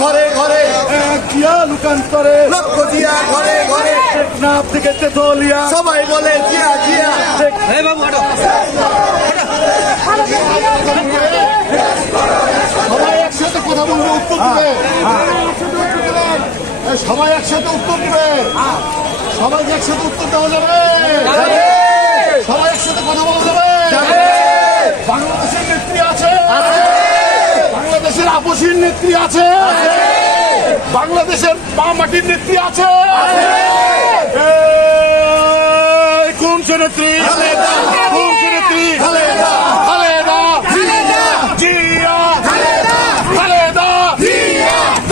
ঘরে ঘরে লুকান্তরে ঘরে ঘরে টেকনাফ থেকে তেতুলিয়া সবাই বলে জিয়া জিয়া। সবাই একসাথে কথা বলবে, উত্তর দিবে। সবাই একসাথে উত্তর দিবে। সবাইকে একসাথে উত্তর দেওয়া যাবে। সবাই একসাথে কথা বলা যাবে। বাংলাদেশের নেত্রী আছে, বাংলাদেশের আপসীর নেত্রী আছে, বাংলাদেশের মা মাটির নেত্রী আছে। কোন সে নেত্রী? কোন সে নেত্রী? খালেদা জিয়া, খালেদা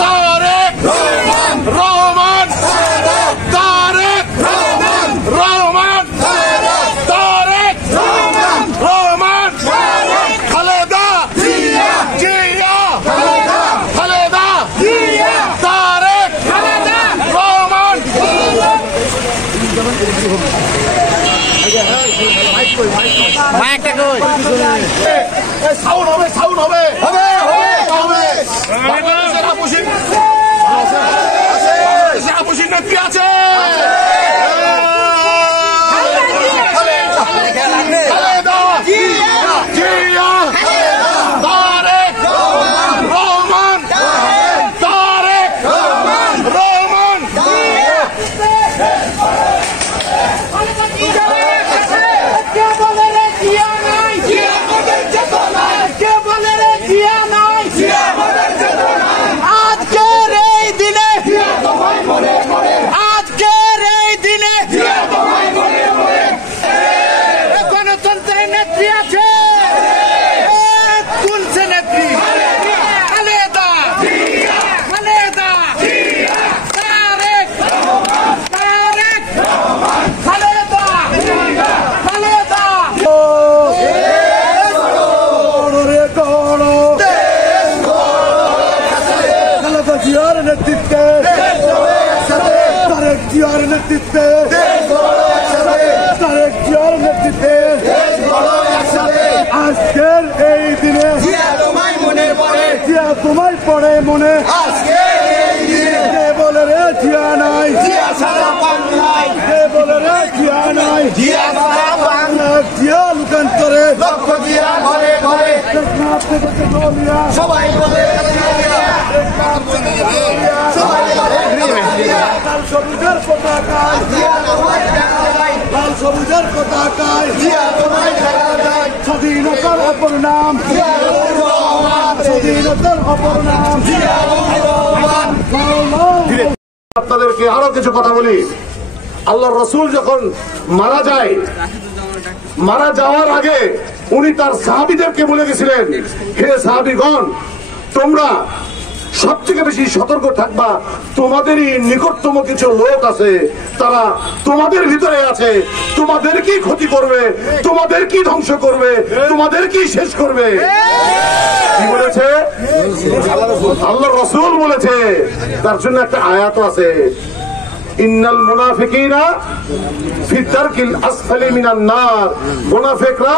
তারেক রহমান, তারেক রহমান, তারেক রহমান, খালেদা জিয়া, খালেদা তারেক রহমান। সাউন্ড হবে, সাউন্ড হবে, হবে হবে। বাংলাদেশের আপসীর নেত্রী আছে। খালেদা জিয়া, তারেক রহমান, তারেক রহমান। আজকের এই দিনে তোমায় পড়ে মনে, কে বলে রে জিয়া নাই, কে বলে রে জিয়া নাই, জিয়া লুকান্তরে ঘরে ঘরে সবাই বলে লাল সবুজের পতাকায়, লাল সবুজের পতাকায় স্বাধীনতার অপর নাম, স্বাধীনতার অপর নাম। আপনাদেরকে আরো কিছু কথা বলি। আল্লাহর রাসূল যখন মারা যায়, মারা যাওয়ার আগে উনি তার সাহাবীদেরকে বলে গেছিলেন, হে সাহাবীগণ, তোমরা সবথেকে বেশি সতর্ক থাকবা। তোমাদেরই নিকটতম কিছু লোক আছে, তারা তোমাদের ভিতরে আছে, তোমাদেরকেই ক্ষতি করবে, তোমাদেরকেই ধ্বংস করবে, তোমাদেরকেই শেষ করবে। কি বলেছে আল্লাহর রাসূল? বলেছে। তার জন্য একটা আয়াত আছে, ইন্নাল মুনাফিকিনা ফি দারকিল আসফালি মিনান নার। মুনাফিকরা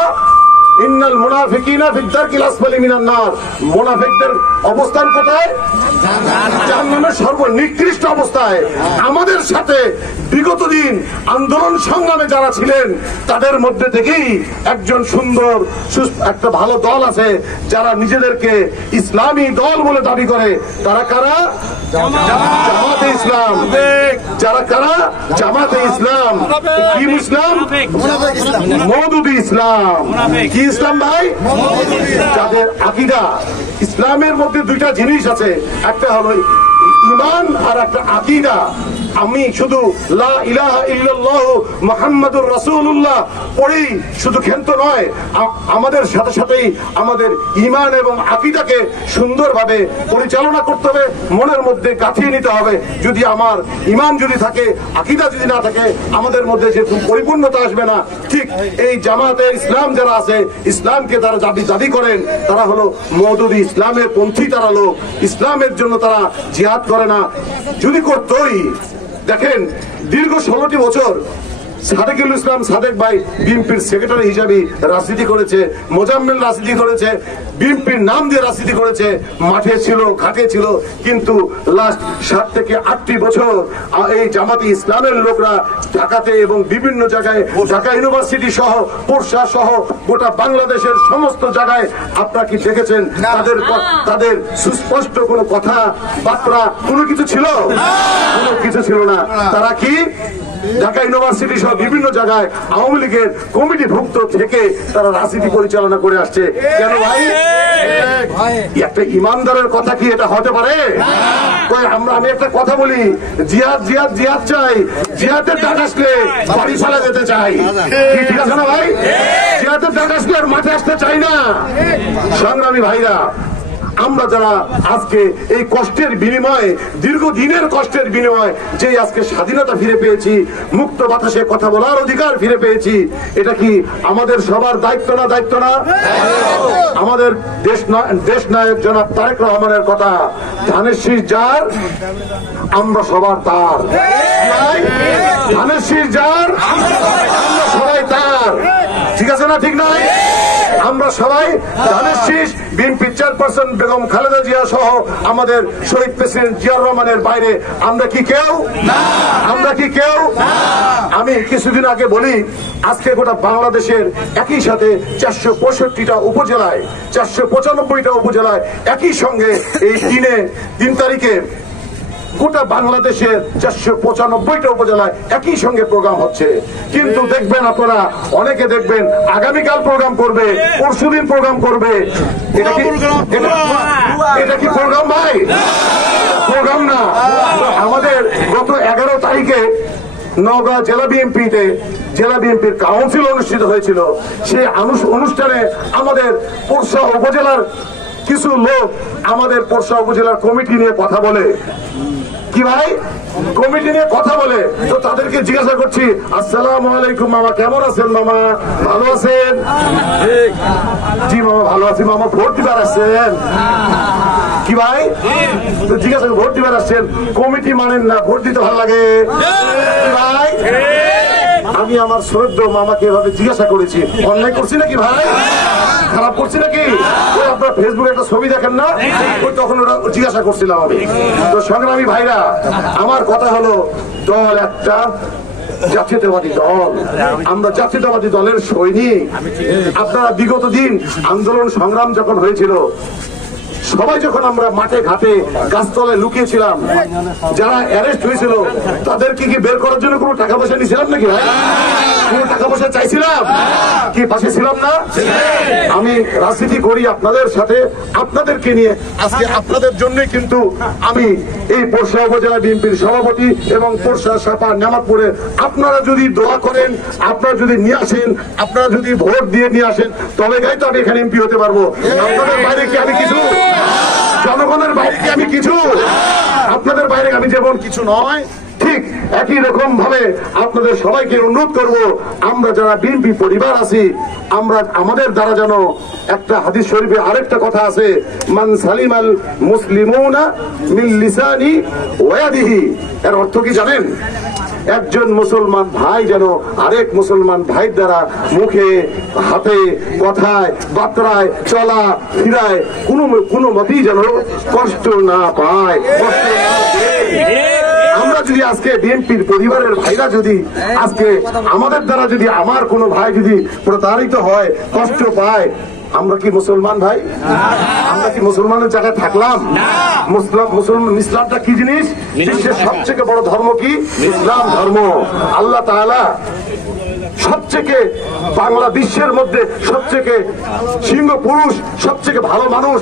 ইন্নাল মুনাফিকিনা ফিদ দারকিল আসফালি মিনান নার, মুনাফিকদের অবস্থান কোথায়? জাহান্নামের সর্বনিকৃষ্ট অবস্থায়। আমাদের সাথে বিগত দিন আন্দোলন সংগ্রামে যারা ছিলেন তাদের মধ্যে থেকেই একজন সুন্দর একটা ভালো দল আছে যারা নিজেদেরকে ইসলামী দল বলে দাবি করে। তারা কারা? জামাতে ইসলাম। যারা কারা? জামাতে ইসলাম। কি ইসলাম? মওদুদি ইসলাম। কি ইসলাম ভাই? যাদের আকীদা, ইসলামের মধ্যে দুইটা জিনিস আছে, একটা হলো ঈমান আর একটা আকীদা। আমি শুধু লা ইলাহা ইল্লাল্লাহু মুহাম্মাদুর রাসূলুল্লাহ পড়ি শুধু ক্ষান্ত নয়, আমাদের সাথে সাথেই আমাদের ঈমান এবং আকীদাকে সুন্দরভাবে পরিচালনা করতে হবে, মনের মধ্যে গাঁথিয়ে নিতে হবে। যদি আমার ঈমান যদি থাকে, আকীদা যদি না থাকে, আমাদের মধ্যে যে পরিপূর্ণতা আসবে না। ঠিক এই জামাতে ইসলাম যারা আছে, ইসলামকে তারা দাবি করেন, তারা হলো মওদুদি ইসলামের পন্থী তারা লোক। ইসলামের জন্য তারা জিহাদ করে না। যদি করতোই, দেখেন দীর্ঘ 16টি বছর সাদেকুল ইসলাম সাদেক ভাই বিএনপির সেক্রেটারি হিসাবে রাজনীতি করেছে, মোজাম্মেল রাজনীতি করেছে, বিএনপির নাম দিয়ে রাজনীতি করেছে, মাঠে ছিল, ঘাটে ছিল। কিন্তু লাস্ট 7 থেকে 8টি বছর এই জামাতে ইসলামের লোকরা ঢাকাতে এবং বিভিন্ন জায়গায়, ঢাকা ইউনিভার্সিটি সহ, পোরশা সহ গোটা বাংলাদেশের সমস্ত জায়গায় আপনারা কি দেখেছেন তাদের সুস্পষ্ট কোনো কথা বার্তা কোনো কিছু ছিল? কোনো কিছু ছিল না। তারা কি ঢাকা ইউনিভার্সিটি সহ বিভিন্ন জায়গায় আওয়ামী লীগের কমিটিভুক্ত থেকে তারা রাজনীতি পরিচালনা করে আসছে। কেন ভাই? একটা ইমানদারের কথা কি এটা হতে পারে? আমি একটা কথা বলি, জিহাদ জিহাদ জিহাদ চাই, জিহাদের ডাক আসলে বাড়ি ফেলা যেতে চাই। ঠিক আছে না ভাই? জিহাদের ডাক আসলে আর মাঠে আসতে চাই না। সংগ্রামী ভাইরা, আমরা যারা আজকে এই কষ্টের বিনিময়ে, দীর্ঘদিনের কষ্টের বিনিময়ে যে আজকে স্বাধীনতা ফিরে পেয়েছি, মুক্ত বাতাসে কথা বলার অধিকার ফিরে পেয়েছি, এটা কি আমাদের সবার দায়িত্ব না? দায়িত্ব না? আমাদের দেশ নায়ক জনাব তারেক রহমানের কথা, ধানের শীষ যার আমরা সবার তার। ধানের শীষ যার আমরা সবাই তার। ঠিক আছে না? ঠিক নয়? আমরা সবাই ধানের শীষ। বিএনপি চেয়ারপারসন বেগম খালেদা জিয়া সহ আমাদের শহীদ প্রেসিডেন্ট জিয়াউর রহমানের বাইরে আমরা কি কেউ? আমরা কি কেউ? আমি কিছুদিন আগে বলি, আজকে গোটা বাংলাদেশের একই সাথে 465টা উপজেলায়, 495টা উপজেলায় একই সঙ্গে এই 3 তারিখে গোটা বাংলাদেশের 495টা উপজেলায় একই সঙ্গে প্রোগ্রাম হচ্ছে। কিন্তু দেখবেন আপনারা, অনেকে দেখবেন আগামীকাল প্রোগ্রাম করবে, পরশুদিন প্রোগ্রাম করবে। এটা কি প্রোগ্রাম ভাই? প্রোগ্রাম না। আমাদের গত 11 তারিখে নওগাঁ জেলা বিএনপির কাউন্সিল অনুষ্ঠিত হয়েছিল। সেই অনুষ্ঠানে আমাদের পোরশা উপজেলার কিছু লোক আমাদের পোরশা উপজেলার কমিটি নিয়ে কথা বলে। কি ভাই? কমিটি নিয়ে কথা বলে। তো তাদেরকে জিজ্ঞাসা করছি, আসসালামু আলাইকুম মামা, কেমন আছেন মামা? ভালো আছেন? জি মামা ভালো আছি। মামা ভোট দিবার আসছেন? কি ভাই? তো জিজ্ঞাসা ভোট দিবার আসছেন, কমিটি মানেন না, ভোট দিতে ভালো লাগে ভাই? আমি আমার শ্রদ্ধেয় মামাকে এভাবে জিজ্ঞাসা করেছি, অন্যায় করছি নাকি ভাই? খারাপ করছি নাকি? ওই আপনার ফেসবুকে একটা ছবি দেখেন না, ওই তখন ওটা জিজ্ঞাসা করছিলাম আমি। তো সংগ্রামী ভাইরা, আমার কথা হলো, দল একটা জাতীয়তাবাদী দল, আমরা জাতীয়তাবাদী দলের সৈনিক। আপনারা বিগত দিন আন্দোলন সংগ্রাম যখন হয়েছিল, সবাই যখন আমরা মাঠে ঘাটে গাছতলায় লুকিয়েছিলাম, যারা অ্যারেস্ট হয়েছিল তাদেরকে কি বের করার জন্য কোনো টাকা পয়সা নিয়েছিলাম নাকি ভাই? কোনো টাকা পয়সা চাইছিলাম কি? পাশে ছিলাম না? আমি রাজনীতি করি আপনাদের সাথে, আপনাদেরকে নিয়ে। আজকে আপনাদের জন্যই কিন্তু আমি এই পোরশা উপজেলা বিএনপির সভাপতি এবং পোরশা সাপা নেমাতপুরে, আপনারা যদি দোয়া করেন, আপনারা যদি নিয়ে আসেন, আপনারা যদি ভোট দিয়ে নিয়ে আসেন, তবে গাই তো আমি এখানে এমপি হতে পারবো। আপনাদের বাইরে কি আমি কিছু? জনগণের বাইরে কি আমি কিছু? আপনাদের বাইরে আমি যেমন কিছু নয়, ঠিক একই রকম ভাবে আপনাদের সবাইকে অনুরোধ করব, আমরা যারা বিএনপি পরিবার আছি, আমরা আমাদের দ্বারা যেন, একটা হাদিস শরীফে আরেকটা কথা আছে, মান সালিমাল মুসলিমুনা মিন লিসানি ওয়া ইয়াদিহি। এর অর্থ কি জানেন? একজন মুসলমান ভাই যেন আরেক মুসলমান ভাই দ্বারা মুখে হাতে কথায় বার্তায় চলা ফিরায় কোনো মতেই যেন কষ্ট না পায়, কষ্ট না দেয়। আমরা যদি আজকে বিএনপির পরিবারের ভাইরা যদি আজকে আমাদের দ্বারা যদি আমার কোনো ভাই যদি প্রতারিত হয়, কষ্ট পায়, আমরা কি মুসলমান ভাই? আমরা কি মুসলমানের জায়গায় থাকলাম? মুসলমান ইসলামটা কি জিনিস? বিশ্বের সবচেয়ে বড় ধর্ম কি? ইসলাম ধর্ম। আল্লাহ তাআলা সবচেয়ে বাংলা বিশ্বের মধ্যে সবচেয়ে সিংহ পুরুষ, সবচেয়ে ভালো মানুষ